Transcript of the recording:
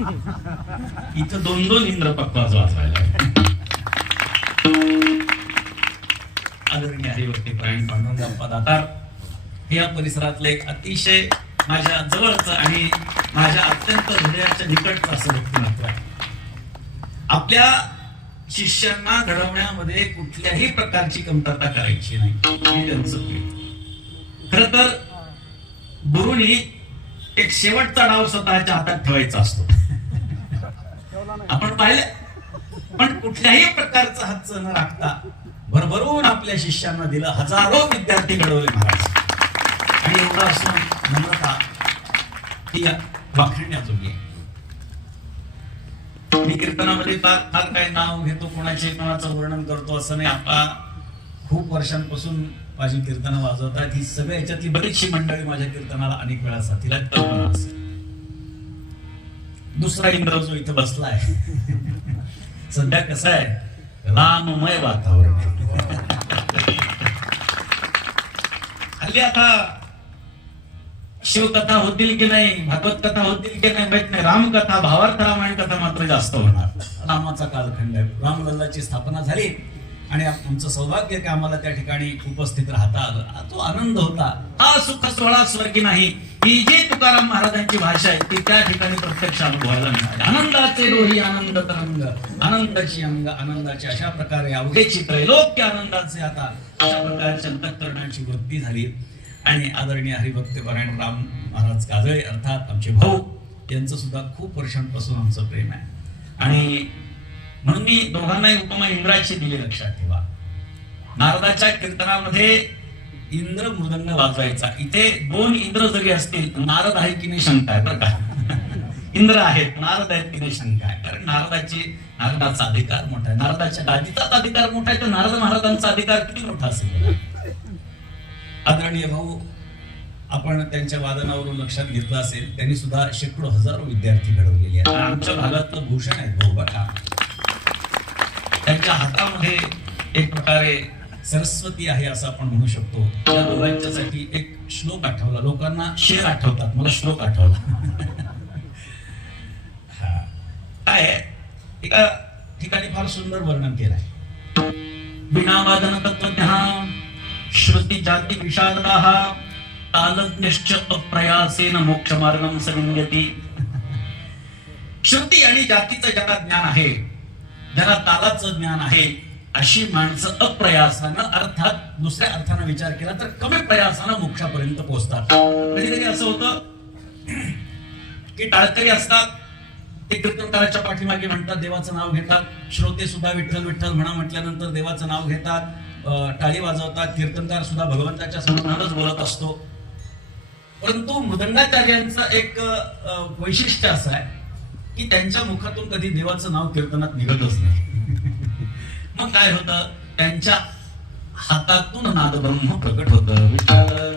इथं दोन दोन इंद्र वाचवायला आदरणीय हरिभक्ती प्राण पांडुरंग दातार हे या परिसरातलं एक अतिशय माझ्या जवळचं आणि माझ्या अत्यंत हृदयाच्या निकटचं असं व्यक्तिमत्व आहे. आपल्या शिष्यांना घडवण्यामध्ये कुठल्याही प्रकारची कमतरता करायची नाही. त्यांचं खर तर गुरुनी एक शेवटचा डाव स्वतःच्या हातात ठेवायचा असतो. पाहिलं. पण कुठल्याही प्रकारचा हच्च न राखता भरभरून आपल्या शिष्यांना दिलं हजारो विद्यार्थी घडवले महाराज. आणि एवढा असं नम्रता ही वाखण्याजोगी आहे मी कीर्तनामध्ये फार फार काही नाव घेतो कोणाचे कोणाचं वर्णन करतो असं नाही. आपला खूप वर्षांपासून माझी कीर्तनं वाजवतात. ही सगळ्या याच्यातली बरीचशी मंडळी माझ्या कीर्तनाला अनेक वेळा साथीला कल्पना असेल. दुसरा इंद्र जो इथे बसलाय. सध्या कसं आहे? राममय वातावरण हल्ली आता शिवकथा होतील की नाही भागवत कथा होतील की नाही माहीत नाही. रामकथा भावार्थ रामायण कथा मात्र जास्त होणार. रामाचा कालखंड आहे. रामलल्लाची स्थापना झाली आणि तुमचं आमचं सौभाग्य की आम्हाला त्या ठिकाणी उपस्थित राहता आलं. तो आनंद होता. हा सुख सोहळा स्वर्गी नाही. ही जी तुकाराम महाराजांची भाषा आहे ती त्या ठिकाणी प्रत्यक्ष अनुभवायला मिळाली. आनंदाचे डोही आनंद तरंग आनंदाची अंग आनंदाची अशा प्रकारे अवघे चित्र लोक्य आनंदाचे आता अशा प्रकारे अंतकरणाची वृत्ती झाली. आणि आदरणीय हरिभक्तपरायण राम महाराज काजळे अर्थात आमचे भाऊ यांचं सुद्धा खूप वर्षांपासून आमचं प्रेम आहे. आणि म्हणून मी दोघांनाही उपमा इंद्राची दिली लक्षात ठेवा. नारदाच्या कीर्तनामध्ये इंद्र मृदंग वाजवायचा. इथे दोन इंद्र जरी असतील नारद आहे की नाही शंका आहे बरं का? इंद्र आहेत नारद आहेत की नाही शंका आहे? कारण नारदाची नारदाचा अधिकार मोठा आहे. नारदाच्या गादीचाच अधिकार मोठा आहे तर नारद महाराजांचा अधिकार किती मोठा असेल? आदरणीय भाऊ आपण त्यांच्या वादनावरून लक्षात घेतलं असेल त्यांनी सुद्धा शेकडो हजारो विद्यार्थी घडवलेले आहेत. आमच्या भागातलं भूषण आहे भाऊ का? त्यांच्या हातामध्ये एक प्रकारे सरस्वती आहे असं आपण म्हणू शकतो. त्या दोघांच्यासाठी एक श्लोक आठवला. लोकांना शेर आठवतात. मला श्लोक आठवला. काय एका ठिकाणी फार सुंदर वर्णन केलंय विनावादन तत्वज्ञ श्रुती जाती विशारदा तालज्ञश्च अप्रयासेन मोक्ष मार्गम सविंदती श्रुती आणि जातीचं ज्याला ज्ञान आहे. ज्याला तालाचं ज्ञान आहे. अशी माणसं अप्रयासानं अर्थात दुसऱ्या अर्थानं विचार केला तर कमी प्रयासानं मोक्षापर्यंत पोहोचतात. कधी कधी असं होतं की टाळकरी असतात ते कीर्तनकाराच्या पाठीमागे म्हणतात देवाचं नाव घेतात. श्रोते सुद्धा विठ्ठल विठ्ठल म्हणा म्हटल्यानंतर देवाचं नाव घेतात टाळी वाजवतात कीर्तनकार सुद्धा भगवंताच्या समोरच बोलत असतो. परंतु मृदंगाचार्यांचं एक वैशिष्ट्य असं आहे की त्यांच्या मुखातून कधी देवाचं नाव कीर्तनात निघतच नाही. मग काय होतं? त्यांच्या हातातून नादब्रह्म प्रकट होतं. विचार.